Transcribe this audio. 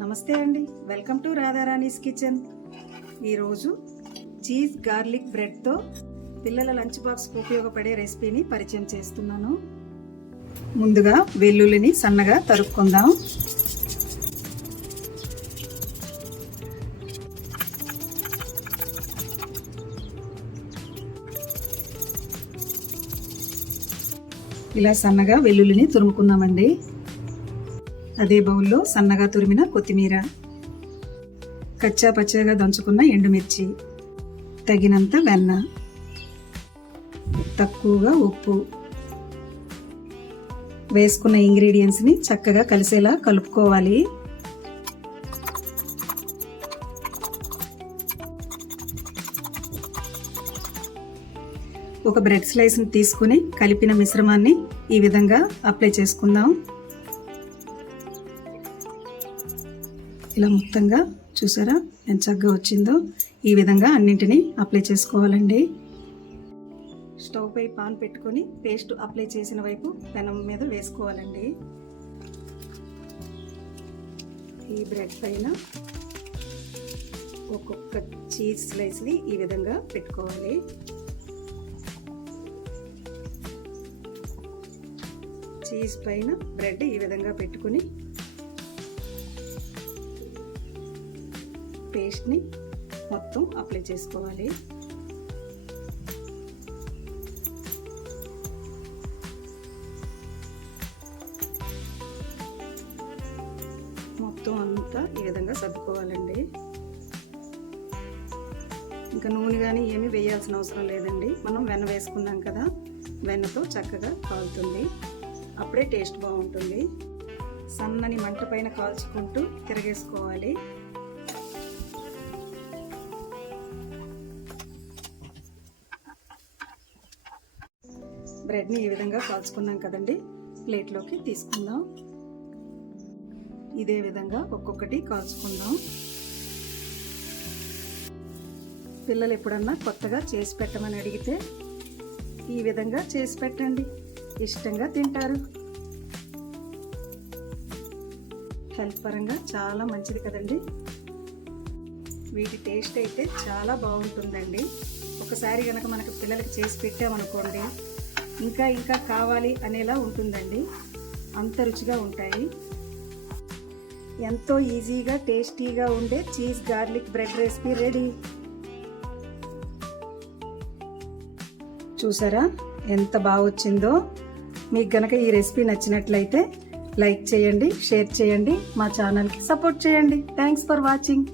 నమస్తే అండి, welcome to రాధారాణీస్ kitchen. ఈరోజు చీజ్ గార్లిక్ బ్రెడ్తో పిల్లల లంచ్ బాక్స్కి ఉపయోగపడే రెసిపీని పరిచయం చేస్తున్నాను. ముందుగా వెల్లుల్లిని సన్నగా తరుక్కుందాం. ఇలా సన్నగా వెల్లుల్లిని తురుముకుందామండి. అదే బౌల్లో సన్నగా తురిమిన కొత్తిమీర, కచ్చా పచ్చగా దంచుకున్న ఎండుమిర్చి, తగినంత వెన్న, తక్కువగా ఉప్పు వేసుకున్న ఇంగ్రీడియంట్స్ని చక్కగా కలిసేలా కలుపుకోవాలి. ఒక బ్రెడ్ స్లైస్ని తీసుకుని కలిపిన మిశ్రమాన్ని ఈ విధంగా అప్లై చేసుకుందాం. ఇలా మొత్తంగా చూసారా ఎంత చక్కగా వచ్చిందో. ఈ విధంగా అన్నింటినీ అప్లై చేసుకోవాలండి. స్టవ్ పై పాన్ పెట్టుకొని పేస్ట్ అప్లై చేసిన వైపు పెనం మీద వేసుకోవాలండి. ఈ బ్రెడ్ పైన ఒక్కొక్క చీజ్ స్లైస్ని ఈ విధంగా పెట్టుకోవాలి. చీజ్ పైన బ్రెడ్ ఈ విధంగా పెట్టుకుని పేస్ట్ని మొత్తం అప్లై చేసుకోవాలి. మొత్తం అంతా ఈ విధంగా సర్దుకోవాలండి. ఇంకా నూనె కానీ ఏమీ వేయాల్సిన అవసరం లేదండి. మనం వెన్న వేసుకున్నాం కదా, వెన్నతో చక్కగా కాలుతుంది. అప్పుడే టేస్ట్ బాగుంటుంది. సన్నని మంట పైన కాల్చుకుంటూ తిరగేసుకోవాలి. బ్రెడ్ని ఈ విధంగా కాల్చుకున్నాం కదండి, ప్లేట్లోకి తీసుకుందాం. ఇదే విధంగా ఒక్కొక్కటి కాల్చుకుందాం. పిల్లలు ఎప్పుడన్నా కొత్తగా చేసి పెట్టమని అడిగితే ఈ విధంగా చేసి పెట్టండి, ఇష్టంగా తింటారు. హెల్త్ పరంగా చాలా మంచిది కదండి. వీటి టేస్ట్ అయితే చాలా బాగుంటుందండి. ఒకసారి కనుక మనకు పిల్లలకి చేసి పెట్టామనుకోండి, ఇంకా ఇంకా కావాలి అనేలా ఉంటుందండి. అంత రుచిగా ఉంటాయి. ఎంతో ఈజీగా టేస్టీగా ఉండే cheese garlic bread recipe ready. చూసారా ఎంత బాగా వచ్చిందో. మీకు గనక ఈ రెసిపీ నచ్చినట్లయితే లైక్ చేయండి, షేర్ చేయండి, మా ఛానల్కి సపోర్ట్ చేయండి. Thanks for watching.